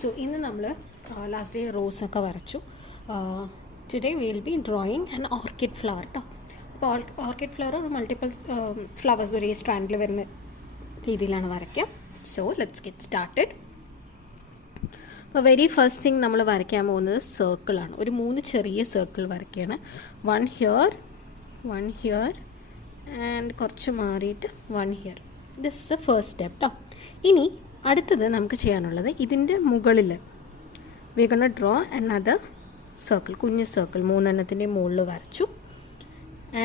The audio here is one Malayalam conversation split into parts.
So ഇന്ന് നമ്മൾ ലാസ്റ്റ് ഡേ റോസൊക്കെ വരച്ചു. Today will be drawing an orchid flower കേട്ടോ. അപ്പോൾ ഓർക്കിഡ് ഫ്ലവർ ഒരു മൾട്ടിപ്പിൾ ഫ്ലവേഴ്സ് ഒരേ സ്റ്റാൻഡിൽ വരുന്ന രീതിയിലാണ് വരയ്ക്കുക. So let's get started. അപ്പോൾ വെരി ഫസ്റ്റ് തിങ് നമ്മൾ വരയ്ക്കാൻ പോകുന്നത് സർക്കിളാണ്. ഒരു 3 ചെറിയ സർക്കിൾ വരയ്ക്കുകയാണ്. 1 ഹിയർ ആൻഡ് കുറച്ച് മാറിയിട്ട് 1 here. This is the first step കേട്ടോ. ഇനി അടുത്തത് നമുക്ക് ചെയ്യാനുള്ളത് ഇതിൻ്റെ മുകളിൽ V gonna draw another circle, കുഞ്ഞ് സർക്കിൾ 3 എണ്ണത്തിൻ്റെ മുകളിൽ വരച്ചു.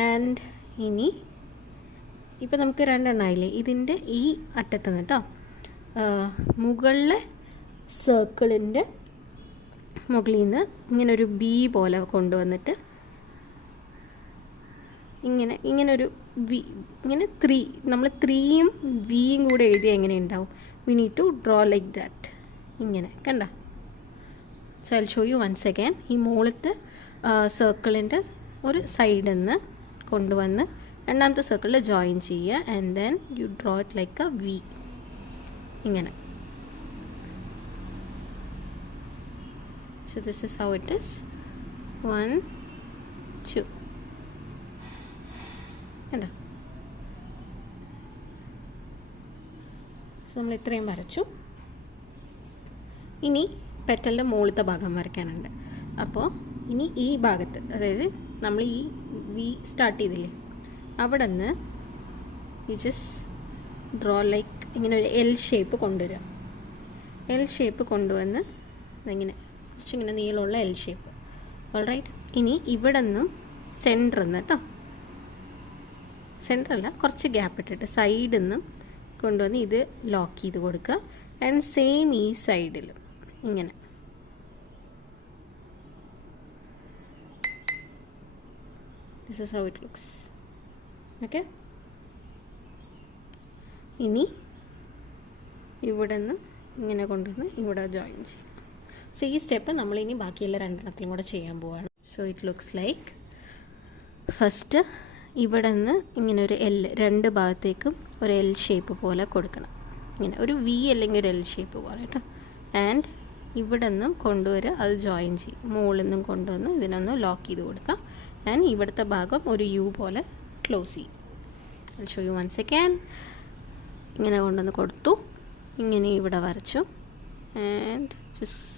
ആൻഡ് ഇനി ഇപ്പം നമുക്ക് 2 എണ്ണമായില്ലേ, ഇതിൻ്റെ ഈ അറ്റത്ത് നിന്ന് കേട്ടോ മുകളിലെ സർക്കിളിൻ്റെ മുകളിൽ നിന്ന് ഇങ്ങനൊരു ബി പോലെ കൊണ്ടുവന്നിട്ട് ഇങ്ങനൊരു വി, ഇങ്ങനെ 3 നമ്മൾ 3യും വിയും കൂടെ എഴുതിയാൽ എങ്ങനെ ഉണ്ടാവും? We need to draw like that. ഇങ്ങനെ കണ്ട. So I will show you once again. ഈ മുകളിലത്തെ സർക്കിളിൻ്റെ ഒരു സൈഡിൽ നിന്ന് കൊണ്ടുവന്ന് രണ്ടാമത്തെ സർക്കിളിൽ ജോയിൻ ചെയ്യുക. And then you draw it like a V. ഇങ്ങനെ. So this is how it is. 1 2 കണ്ടോ. സോ നമ്മൾ ഇത്രയും വരച്ചു. ഇനി പെറ്റലിൻ്റെ മുകളിലത്തെ ഭാഗം വരയ്ക്കാനുണ്ട്. അപ്പോൾ ഇനി ഈ ഭാഗത്ത്, അതായത് നമ്മൾ ഈ വി സ്റ്റാർട്ട് ചെയ്തില്ലേ, അവിടെ നിന്ന് യു ജസ്റ്റ് ഡ്രോ ലൈക്ക് ഇങ്ങനെ ഒരു എൽ ഷേപ്പ് കൊണ്ടുവരിക. എൽ ഷേപ്പ് കൊണ്ടുവന്ന് ഇങ്ങനെ കുറച്ചിങ്ങനെ നീളമുള്ള എൽ ഷേപ്പ്. ഓൾറൈറ്റ്. ഇനി ഇവിടെ നിന്നും സെൻറ്ററിൽ നിന്ന് കേട്ടോ, സെൻറ്ററല്ല, കുറച്ച് ഗ്യാപ്പ് ഇട്ടിട്ട് സൈഡിൽ നിന്നും കൊണ്ടുവന്ന് ഇത് ലോക്ക് ചെയ്ത് കൊടുക്കുക. ആൻഡ് സെയിം ഈ സൈഡിൽ ഇങ്ങനെ. This is how it looks. Okay. ഇനി ഇവിടെ നിന്ന് ഇങ്ങനെ കൊണ്ടുവന്ന് ഇവിടെ ജോയിൻ ചെയ്യും. സോ ഈ സ്റ്റെപ്പ് നമ്മളിനി ബാക്കിയുള്ള 2 എണ്ണത്തിലും കൂടെ ചെയ്യാൻ പോവുകയാണ്. So it looks like first ഇവിടെ നിന്ന് ഇങ്ങനെ ഒരു എൽ, 2 ഭാഗത്തേക്കും ഒരു എൽ ഷേപ്പ് പോലെ കൊടുക്കണം. ഇങ്ങനെ ഒരു വി അല്ലെങ്കിൽ ഒരു എൽ ഷേപ്പ് പോലെ കേട്ടോ. ആൻഡ് ഇവിടെ നിന്നും കൊണ്ടുവരിക, അത് ജോയിൻ ചെയ്യും. മുകളിൽ നിന്നും കൊണ്ടുവന്ന് ഇതിനൊന്ന് ലോക്ക് ചെയ്ത് കൊടുക്കുക. ആൻഡ് ഇവിടുത്തെ ഭാഗം ഒരു യു പോലെ ക്ലോസ് ചെയ്യും. I show you once again. ഇങ്ങനെ കൊണ്ടുവന്ന് കൊടുത്തു, ഇങ്ങനെ ഇവിടെ വരച്ചു. And just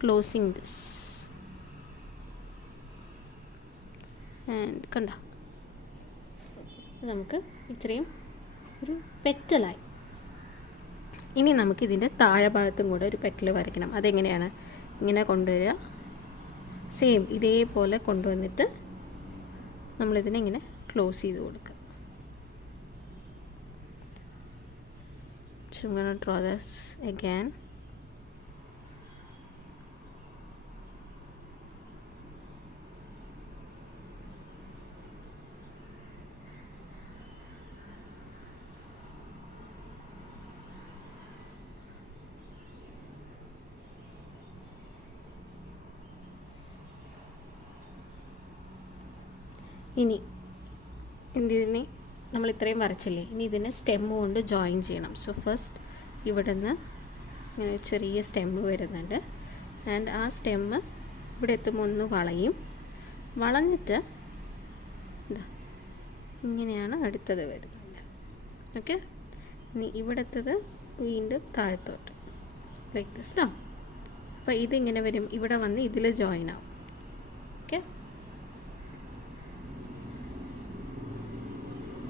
closing this. And കണ്ടോ, നമുക്ക് ഇത്രയും ഒരു പെറ്റലായി. ഇനി നമുക്കിതിൻ്റെ താഴെ ഭാഗത്തും കൂടെ ഒരു പെറ്റൽ വരയ്ക്കണം. അതെങ്ങനെയാണ്? ഇങ്ങനെ കൊണ്ടുവരിക, സെയിം ഇതേപോലെ കൊണ്ടുവന്നിട്ട് നമ്മളിതിനെ ഇങ്ങനെ ക്ലോസ് ചെയ്ത് കൊടുക്കുക. So I'm going to draw this again. ഇനി ഇതിനെ നമ്മൾ ഇത്രയും വരച്ചില്ലേ, ഇനി ഇതിനെ സ്റ്റെം കൊണ്ട് ജോയിൻ ചെയ്യണം. സോ ഫസ്റ്റ് ഇവിടെ നിന്ന് ഇങ്ങനെ ചെറിയ സ്റ്റെമ്മ് വരുന്നുണ്ട്. ആൻഡ് ആ സ്റ്റെമ്മ് ഇവിടെ എത്തുമ്പോൾ ഒന്ന് വളയും. വളഞ്ഞിട്ട് ഇതാ ഇങ്ങനെയാണ് അടുത്തത് വരുന്നത്. ഓക്കെ. ഇനി ഇവിടുത്തത് വീണ്ടും താഴത്തോട്ട് ലൈക്ക് ദിസ് ട്ടോ. അപ്പോൾ ഇതിങ്ങനെ വരും, ഇവിടെ വന്ന് ഇതിൽ ജോയിൻ ആവും. ഓക്കെ.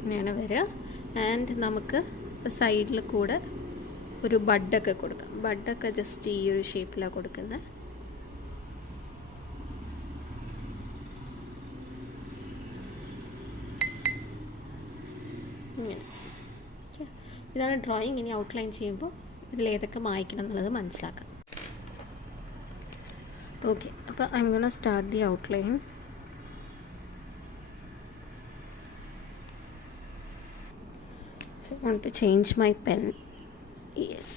ഇങ്ങനെയാണ് വരിക. ആൻഡ് നമുക്ക് സൈഡിൽ കൂടെ ഒരു ബഡൊക്കെ കൊടുക്കാം. ബഡൊക്കെ ജസ്റ്റ് ഈ ഒരു ഷേപ്പിലാണ് കൊടുക്കുന്നത്. ഇങ്ങനെ. ഇതാണ് ഡ്രോയിങ്. ഇനി ഔട്ട്ലൈൻ ചെയ്യുമ്പോൾ ഇതിലേതൊക്കെ മായ്ക്കണം എന്നുള്ളത് മനസ്സിലാക്കാം. ഓക്കെ. അപ്പോൾ I M gonna start the outline. So I want to change my pen. Yes.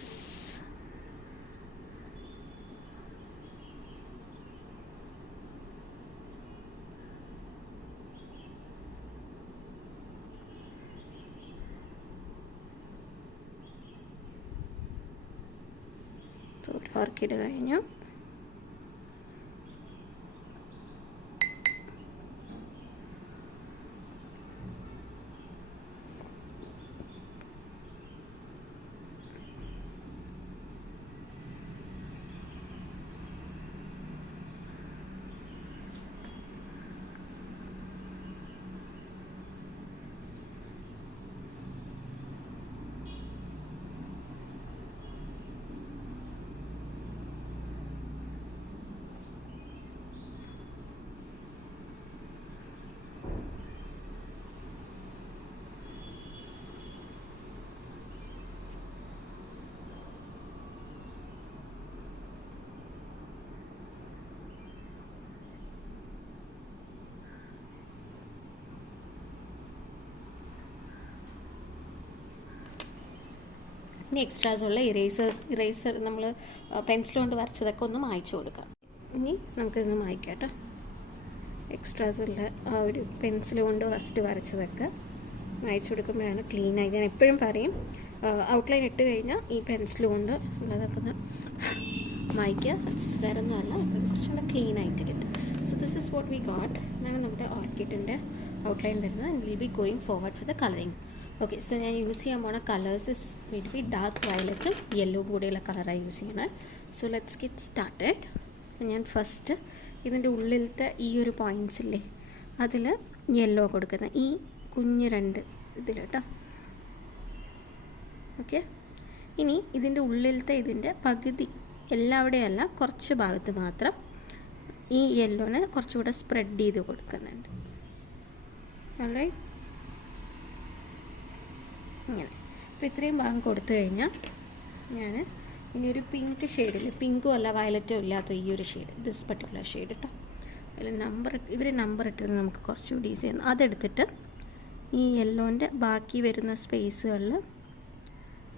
Orchid കഴിഞ്ഞു. ഇനി എക്സ്ട്രാസ് ഉള്ള ഇറേസർ നമ്മൾ പെൻസിൽ കൊണ്ട് വരച്ചതൊക്കെ ഒന്ന് മായ്ച്ചു കൊടുക്കാം. ഇനി നമുക്കിതൊന്ന് മായ്ക്കാം കേട്ടോ. എക്സ്ട്രാസ് ഉള്ള ആ ഒരു പെൻസിൽ കൊണ്ട് ഫസ്റ്റ് വരച്ചതൊക്കെ മായ്ച്ചു കൊടുക്കുമ്പോഴാണ് ക്ലീനായി. ഞാൻ എപ്പോഴും പറയും, ഔട്ട്ലൈൻ ഇട്ട് കഴിഞ്ഞാൽ ഈ പെൻസിൽ കൊണ്ട് ഉള്ളതൊക്കെ ഒന്ന് മായ്ക്കുക. വേറെ ഒന്നുമല്ല, കുറച്ചുകൂടെ ക്ലീൻ ആയിട്ട് കിട്ടും. So this is what we got. അങ്ങനെ നമ്മുടെ ഓർക്കിഡിൻ്റെ ഔട്ട്ലൈൻ വരുന്നത്. And will be going forward for the colouring. Okay, so ഞാൻ യൂസ് ചെയ്യാൻ പോണ colours is will be dark വയലറ്റും യെല്ലോ കൂടെയുള്ള കളറാണ് യൂസ് ചെയ്യണത്. So let's get started. ഞാൻ ഫസ്റ്റ് ഇതിൻ്റെ ഉള്ളിലത്തെ ഈ ഒരു പോയിൻറ്റ്സ് ഇല്ലേ, അതിൽ യെല്ലോ കൊടുക്കുന്നത് ഈ കുഞ്ഞ് രണ്ട് ഇതിൽ കേട്ടോ. ഓക്കെ, ഇനി ഇതിൻ്റെ ഉള്ളിലത്തെ ഇതിൻ്റെ പകുതി എല്ലാവിടെയല്ല, കുറച്ച് ഭാഗത്ത് മാത്രം ഈ യെല്ലോനെ കുറച്ചുകൂടെ സ്പ്രെഡ് ചെയ്ത് കൊടുക്കുന്നുണ്ട്. ഓൾറൈറ്റ്, ഇങ്ങനെ. അപ്പോൾ ഇത്രയും ഭാഗം കൊടുത്തു കഴിഞ്ഞാൽ ഞാൻ ഇനി ഒരു പിങ്ക് ഷെയ്ഡിൽ, പിങ്കും അല്ല വയലറ്റും ഇല്ലാത്ത ഈ ഒരു ഷെയ്ഡ്, ദിസ് പർട്ടിക്കുലർ ഷെയ്ഡ് കേട്ടോ. അതിൽ നമ്പർ ഇട്ടിരുന്ന് നമുക്ക് കുറച്ചുകൂടി ഈസി ചെയ്യുന്നു. അതെടുത്തിട്ട് ഈ യെല്ലോൻ്റെ ബാക്കി വരുന്ന സ്പേസുകളിൽ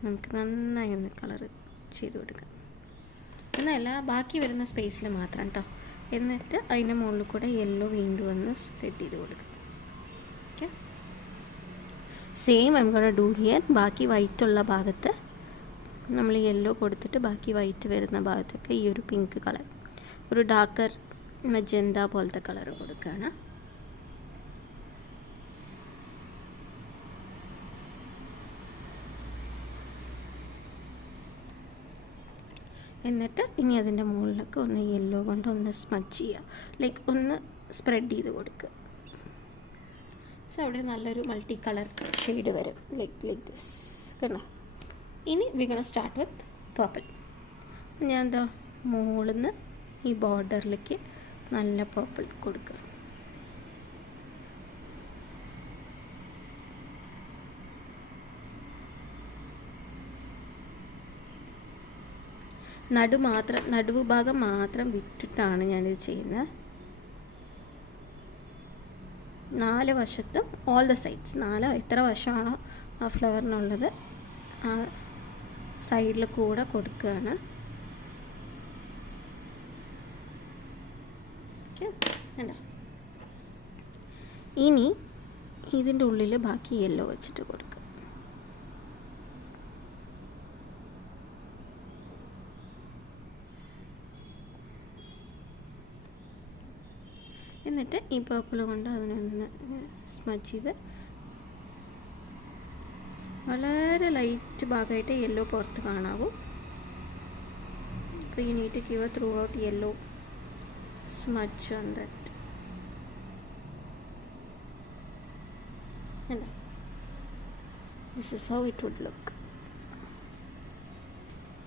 നമുക്ക് നന്നായി ഒന്ന് കളർ ചെയ്ത് കൊടുക്കാം. എന്നല്ല, ബാക്കി വരുന്ന സ്പേസിൽ മാത്രം കേട്ടോ. എന്നിട്ട് അതിൻ്റെ മുകളിൽ കൂടെ യെല്ലോ വീണ്ടും ഒന്ന് സ്പ്രെഡ് ചെയ്ത് കൊടുക്കാം. Okay, same I M gonna do here. ബാക്കി വൈറ്റ് ഉള്ള ഭാഗത്ത് നമ്മൾ യെല്ലോ കൊടുത്തിട്ട് ബാക്കി വൈറ്റ് വരുന്ന ഭാഗത്തൊക്കെ ഈ ഒരു പിങ്ക് കളർ, ഒരു ഡാർക്കർ മജന്ത പോലത്തെ കളർ കൊടുക്കുകയാണ്. എന്നിട്ട് ഇനി അതിൻ്റെ മുകളിലൊക്കെ ഒന്ന് യെല്ലോ കൊണ്ട് ഒന്ന് സ്മഡ്ജ് ചെയ്യുക, ലൈക്ക് ഒന്ന് സ്പ്രെഡ് ചെയ്ത് കൊടുക്കുക. സോ അവിടെ നല്ലൊരു മൾട്ടി കളർ ഷെയ്ഡ് വരും, ലൈക്ക് ദിസ് കണ്ടോ. ഇനി V gonna start with purple. ഞാൻ എന്താ മുകളിൽ നിന്ന് ഈ ബോർഡറിലേക്ക് നല്ല പർപ്പിൾ കൊടുക്കുക. നടുവ് ഭാഗം മാത്രം വിട്ടിട്ടാണ് ഞാനിത് ചെയ്യുന്നത്. 4 വശത്തും ഓൾ ദ സൈഡ്സ്, 4 എത്ര വശമാണോ ആ ഫ്ലവറിനുള്ളത് ആ സൈഡിൽ കൂടെ കൊടുക്കുകയാണ്. ഓക്കെ, ഇനി ഇതിൻ്റെ ഉള്ളിൽ ബാക്കി യെല്ലോ വെച്ചിട്ട് കൊടുക്കുക. എന്നിട്ട് ഈ പർപ്പിൾ കൊണ്ട് അതിനൊന്ന് സ്മഡ്ജ് ചെയ്ത് വളരെ ലൈറ്റ് ഭാഗമായിട്ട് യെല്ലോ പുറത്ത് കാണാവൂ. അപ്പോൾ you need to give a throughout yellow smudge on that. അല്ലേ, this is how it would look.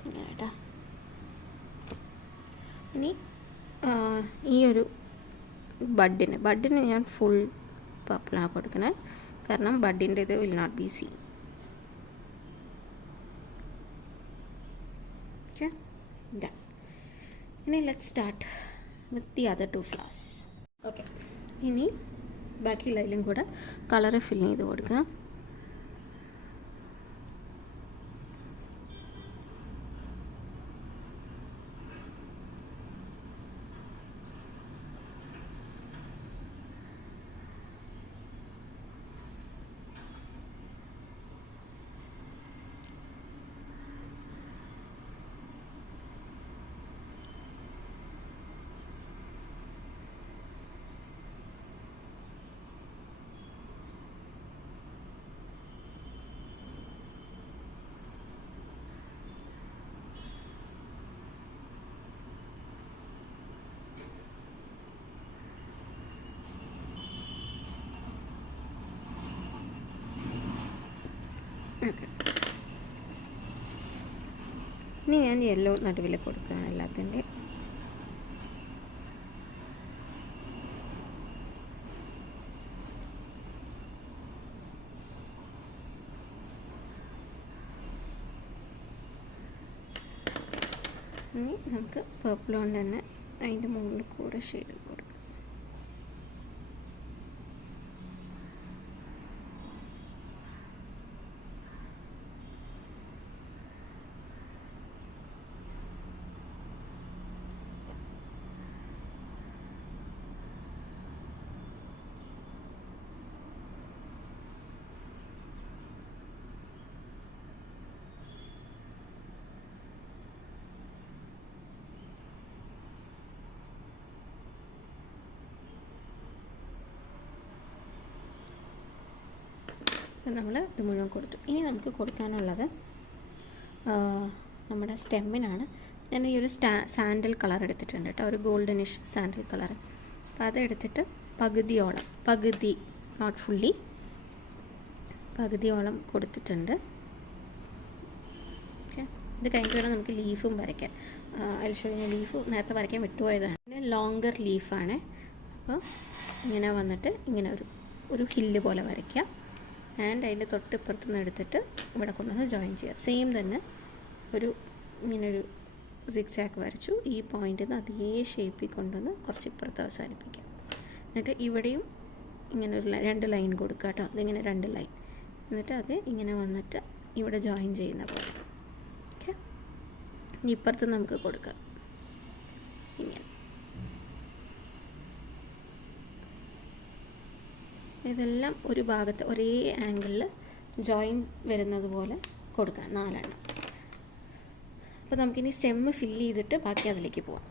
ഇങ്ങനെ കേട്ടോ. ഇനി ഈ ഒരു ബഡിന് ഞാൻ ഫുൾ പർപ്പിളാണ് കൊടുക്കണേ, കാരണം ബഡിൻ്റെ ഇത് will not be see. Okay, done. ഇനി let start with the other 2 flowers. Okay, ഇനി ബാക്കിയുള്ളതിലും കൂടെ കളർ ഫിൽ ചെയ്ത് കൊടുക്കുക. ഓക്കെ, ഇനി ഞാൻ യെല്ലോ നടുവിൽ കൊടുക്കുകയാണ് എല്ലാത്തിൻ്റെ. ഇനി നമുക്ക് പേർപ്പിൾ കൊണ്ട് തന്നെ അതിൻ്റെ മുകളിൽ കൂടെ ഷെയ്ഡ് കൊടുക്കാം. അപ്പം നമ്മൾ ഇത് മുഴുവൻ കൊടുത്തു. ഇനി നമുക്ക് കൊടുക്കാനുള്ളത് നമ്മുടെ സ്റ്റെമ്മിനാണ്. ഞാൻ ഈ ഒരു സാൻഡൽ കളർ എടുത്തിട്ടുണ്ട് കേട്ടോ, ഒരു ഗോൾഡനിഷ് സാൻഡൽ കളർ. അപ്പോൾ അതെടുത്തിട്ട് പകുതി നോട്ട് ഫുള്ളി, പകുതിയോളം കൊടുത്തിട്ടുണ്ട്. ഓക്കെ, ഇത് കഴിഞ്ഞിട്ട് വേണം നമുക്ക് ലീഫും വരയ്ക്കാൻ. അൽഷോവിന് ലീഫ് നേരത്തെ വരയ്ക്കാൻ വിട്ടുപോയതാണ്. പിന്നെ ലോങ്കർ ലീഫാണ്. അപ്പോൾ ഇങ്ങനെ വന്നിട്ട് ഇങ്ങനെ ഒരു ഹില്ല് പോലെ വരയ്ക്കുക. ആൻഡ് അതിൻ്റെ തൊട്ടിപ്പുറത്ത് നിന്ന് എടുത്തിട്ട് ഇവിടെ കൊണ്ടുവന്ന് ജോയിൻ ചെയ്യുക. സെയിം തന്നെ ഇങ്ങനൊരു സിക്സാക്ക് വരച്ചു. ഈ പോയിന്റിൽ നിന്ന് അതേ ഷേപ്പിൽ കൊണ്ടുവന്ന് കുറച്ച് ഇപ്പുറത്ത് അവസാനിപ്പിക്കാം. എന്നിട്ട് ഇവിടെയും ഇങ്ങനെ ഒരു 2 ലൈൻ കൊടുക്കുക കേട്ടോ. അതിങ്ങനെ 2 ലൈൻ, എന്നിട്ട് അത് ഇങ്ങനെ വന്നിട്ട് ഇവിടെ ജോയിൻ ചെയ്യുന്ന പോലെ. ഓക്കെ, ഇപ്പുറത്ത് നമുക്ക് കൊടുക്കാം ഇങ്ങനെ. ഇതെല്ലാം ഒരു ഭാഗത്ത് ഒരേ ആംഗിളിൽ ജോയിൻ വരുന്നത് പോലെ കൊടുക്കണം, 4 എണ്ണം. അപ്പോൾ നമുക്കിനി സ്റ്റെമ്മ് ഫില്ല് ചെയ്തിട്ട് ബാക്കി അതിലേക്ക് പോവാം.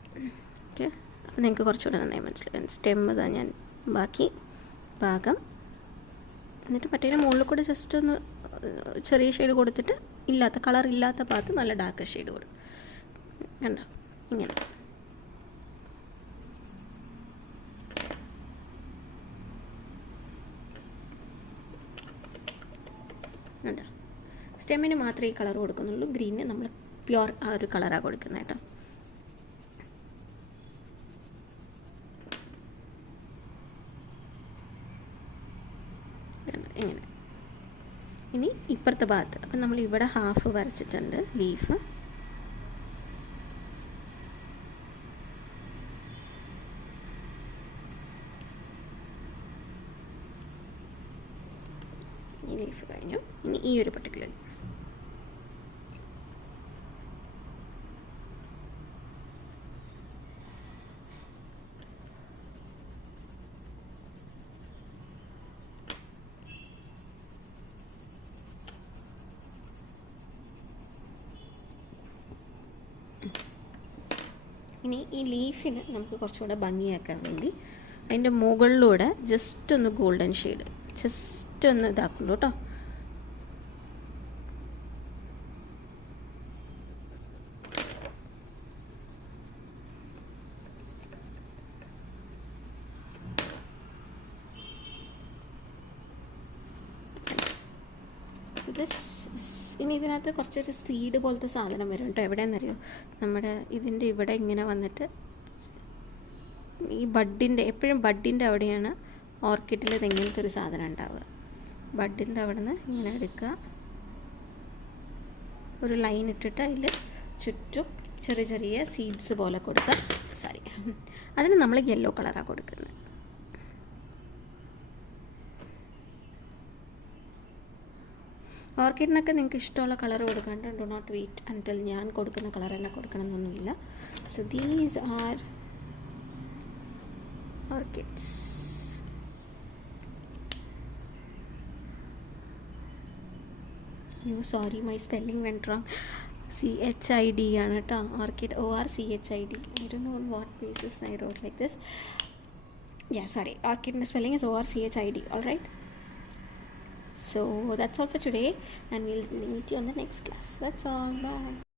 ഓക്കെ, അപ്പോൾ നിങ്ങൾക്ക് കുറച്ചുകൂടെ നന്നായി മനസ്സിലാവും. സ്റ്റെമ്മ് ഇതാ ഞാൻ ബാക്കി ഭാഗം, എന്നിട്ട് മറ്റേ മുകളിൽ കൂടെ ജസ്റ്റ് ഒന്ന് ചെറിയ ഷെയ്ഡ് കൊടുത്തിട്ട് കളർ ഇല്ലാത്ത ഭാഗത്ത് നല്ല ഡാർക്ക് ഷെയ്ഡ് കൊടുക്കും. കണ്ടോ, ഇങ്ങനെ. കണ്ടോ, സ്റ്റെമ്മിന് മാത്രമേ ഈ കളർ കൊടുക്കുന്നുള്ളൂ. ഗ്രീന് നമ്മൾ പ്യുവർ ആ ഒരു കളറാണ് കൊടുക്കുന്നത് കേട്ടോ. ഇങ്ങനെ. ഇനി ഇപ്പുറത്തെ ഭാഗത്ത്, അപ്പം നമ്മൾ ഇവിടെ ഹാഫ് വരച്ചിട്ടുണ്ട് ലീഫ്. ഈ ലീഫ് കഴിഞ്ഞു. ഇനി ഈ ഒരു പർട്ടിക്കുലർ ലീഫ്. ഇനി ഈ ലീഫിന് നമുക്ക് കുറച്ചുകൂടെ ഭംഗിയാക്കാൻ വേണ്ടി അതിൻ്റെ മുകളിലൂടെ ജസ്റ്റ് ഒന്ന് ഗോൾഡൻ ഷെയ്ഡ് ജസ്റ്റ് ഒന്ന് ഇതാക്കുള്ളൂ കേട്ടോ. ഇനി ഇതിനകത്ത് കുറച്ചൊരു സീഡ് പോലത്തെ സാധനം വരും കേട്ടോ. എവിടെയെന്നറിയോ, നമ്മുടെ ഇതിൻ്റെ ഇവിടെ ഇങ്ങനെ വന്നിട്ട് ഈ എപ്പോഴും ബഡിൻ്റെ അവിടെയാണ് ഓർക്കിഡിൽ ഇതെങ്ങനത്തെ ഒരു സാധനം ഉണ്ടാവുക. ബഡിൻ്റെ അവിടെ നിന്ന് ഇങ്ങനെ എടുക്കുക, ഒരു ലൈൻ ഇട്ടിട്ട് അതിൽ ചുറ്റും ചെറിയ ചെറിയ സീഡ്സ് പോലെ കൊടുക്കുക. അതിന് നമ്മൾ യെല്ലോ കളറാണ് കൊടുക്കുന്നത്. ഓർക്കിഡിനൊക്കെ നിങ്ങൾക്ക് ഇഷ്ടമുള്ള കളർ കൊടുക്കാണ്ട് ഡു നോട്ട് വെയിറ്റ് അൻറ്റിൽ ഞാൻ കൊടുക്കുന്ന കളർ തന്നെ കൊടുക്കണം എന്നൊന്നുമില്ല. So these are orchids. Sorry, my spelling went wrong. CHID ആണ് കേട്ടോ. Orchid ORCHID. I don't know on what basis I wrote like this. Yeah, sorry. Orchid spelling is ORCHID. All right. So that's all for today, and we'll meet you on the next class. That's all. Bye.